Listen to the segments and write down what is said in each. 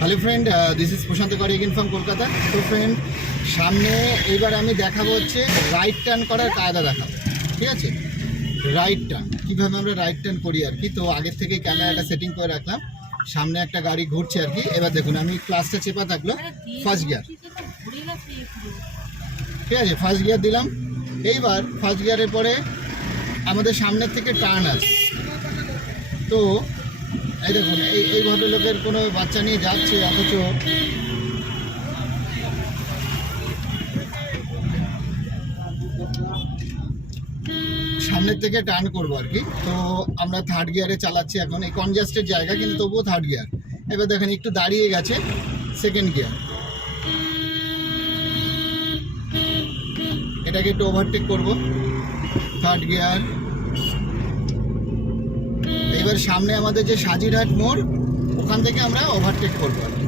Hello friend, this is প্রশান্ত কর again from Kolkata. তো friend, সামনে এবার আমি দেখাবো হচ্ছে রাইট টার্ন করার কায়দা দেখাবো, ঠিক আছে? রাইট টার্ন কীভাবে আমরা রাইট টার্ন করি আর কি। তো আগের থেকে ক্যামেরাটা সেটিং করে রাখলাম, সামনে একটা গাড়ি ঘুরছে আর কি। এবার দেখুন, আমি ক্লাসটা চেপা থাকলো, ফার্স্ট গিয়ার, ঠিক আছে? ফার্স্ট গিয়ার দিলাম। এইবার ফার্স্ট গিয়ারের পরে আমাদের সামনের থেকে টার্ন আছে। তো এই দেখুন, এই ভদ্রলোকের কোনো বাচ্চা নিয়ে যাচ্ছে, অথচ সামনের থেকে টার্ন করবো আর কি। তো আমরা থার্ড গিয়ারে চালাচ্ছি এখন, এই কনজাস্টের জায়গা কিন্তু তবুও থার্ড গিয়ার। এবার দেখেন একটু দাঁড়িয়ে গেছে, সেকেন্ড গিয়ার। এটাকে একটু ওভারটেক করবো, থার্ড গিয়ার। এবার সামনে আমাদের যে সাজিরহাট মোড়, ওখান থেকে আমরা ওভারটেক করবো আর কি।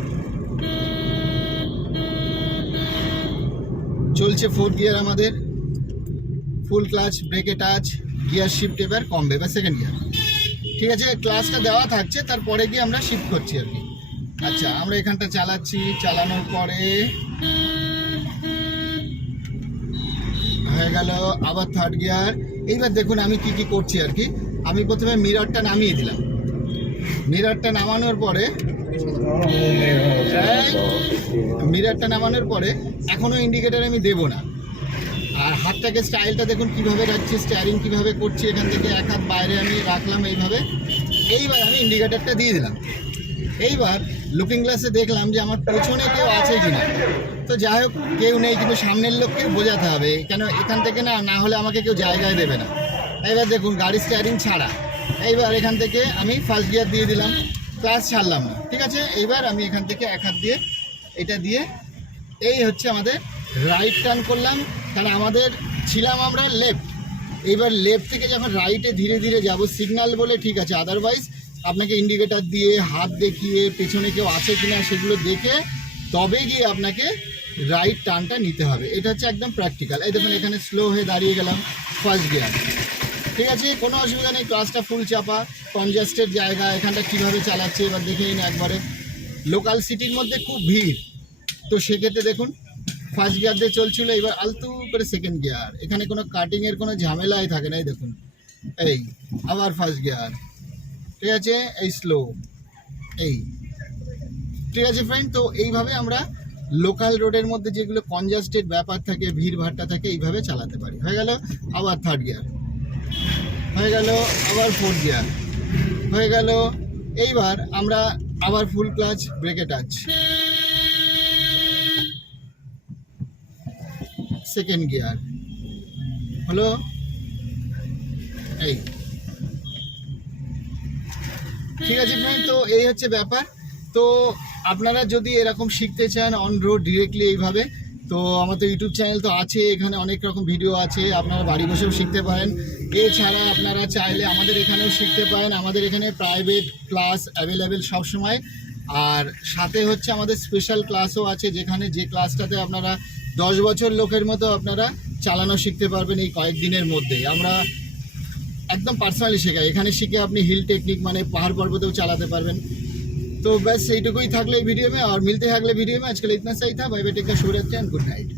চলছে ফোর্থ গিয়ার আমাদের, ফুল ক্লাচ, ব্রেকে টাচ, গিয়ার শিফট এবার কমবে, এবার সেকেন্ড গিয়ার, ঠিক আছে? ক্লাচটা দেওয়া থাকছে, তারপরে গিয়ে আমরা শিফট করছি আর কি। আচ্ছা, আমরা এখানটা চালাচ্ছি, চালানোর পরে হয়ে গেল আবার থার্ড গিয়ার। এইবার দেখুন আমি কি কি করছি আর কি। আমি প্রথমে মিররটা নামিয়ে দিলাম, মিররটা নামানোর পরে এখনও ইন্ডিকেটার আমি দেবো না। আর হাতটাকে স্টাইলটা দেখুন কীভাবে রাখছি, স্টিয়ারিং কীভাবে করছি। এখান থেকে এক হাত বাইরে আমি রাখলাম এইভাবে। এইবার আমি ইন্ডিকেটারটা দিয়ে দিলাম। এইবার লুকিং গ্লাসে দেখলাম যে আমার পেছনে কেউ আছে কিনা। তো যাই হোক, কেউ নেই, কিন্তু সামনের লোককে বোঝাতে হবে, কেন এখান থেকে না হলে আমাকে কেউ জায়গায় দেবে না। এইবার দেখুন গাড়ি স্টিয়ারিং ছাড়া। এইবার এখান থেকে আমি ফার্স্ট গিয়ার দিয়ে দিলাম, ক্লাচ ছাড়লাম না, ঠিক আছে? এইবার আমি এখান থেকে এক হাত দিয়ে এটা দিয়ে এই হচ্ছে আমাদের রাইট টার্ন করলাম। কারণ আমাদের ছিলাম আমরা লেফট, এইবার লেফট থেকে যখন রাইটে ধীরে ধীরে যাব, সিগন্যাল বলে ঠিক আছে, আদারওয়াইজ আপনাকে ইন্ডিকেটার দিয়ে হাত দেখিয়ে পেছনে কেউ আছে কিনা সেগুলো দেখে তবে গিয়ে আপনাকে রাইট টার্নটা নিতে হবে। এটা হচ্ছে একদম প্র্যাকটিক্যাল। এই দেখুন এখানে স্লো হয়ে দাঁড়িয়ে গেলাম, ফার্স্ট গিয়ার, ঠিক আছে? কোনো অসুবিধা নেই, ক্লাসটা ফুল চাপা, কনজাস্টের জায়গা, এখানটা কীভাবে চালাচ্ছে এবার দেখে নিন একবারে। লোকাল সিটির মধ্যে খুব ভিড়, তো সেক্ষেত্রে দেখুন ফার্স্ট গিয়ার দিয়ে চলছিল, এবার আলতু করে সেকেন্ড গিয়ার। এখানে কোনো কাটিংয়ের কোনো ঝামেলাই থাকে না। এই দেখুন, এই আবার ফার্স্ট গিয়ার, ঠিক আছে? এই স্লো, এই, ঠিক আছে ফ্রেন্ড? তো এইভাবে আমরা লোকাল রোডের মধ্যে যেগুলো কনজাস্টেড ব্যাপার থাকে, ভিড় ভাট্টা থাকে, এইভাবে চালাতে পারি। হয়ে গেল আবার থার্ড গিয়ার, হয়ে গেল আবার ফোর্থ গিয়ার, হয়ে গেল। এইবার আমরা আবার ফুল ক্লাচ, ব্রেকে টাচ, সেকেন্ড গিয়ার হলো, এই, ঠিক আছে ফ্রেন্ড? তো এই হচ্ছে ব্যাপার। তো আপনারা যদি এরকম শিখতে চান অন রোড ডিরেক্টলি এইভাবে, তো আমার তো ইউটিউব চ্যানেল তো আছে, এখানে অনেক রকম ভিডিও আছে, আপনারা বাড়ি বসেও শিখতে পারেন। এছাড়া আপনারা চাইলে আমাদের এখানেও শিখতে পারেন। আমাদের এখানে প্রাইভেট ক্লাস অ্যাভেলেবেল সবসময়, আর সাথে হচ্ছে আমাদের স্পেশাল ক্লাসও আছে, যেখানে যে ক্লাসটাতে আপনারা 10 বছর লোকের মতো আপনারা চালানো শিখতে পারবেন এই কয়েকদিনের মধ্যেই। আমরা একদম পার্সোনালি শেখাই, এখানে শিখে আপনি হিল টেকনিক মানে পাহাড় পর্বতেও চালাতে পারবেন। तो बस এইটুকুই থাকলে এই ভিডিও में, और मिलते हैं अगले वीडियो में। आजकल इतना सही था। बाय बाय, टेक केयर, शुभ रात्रि एंड गुड नाइट।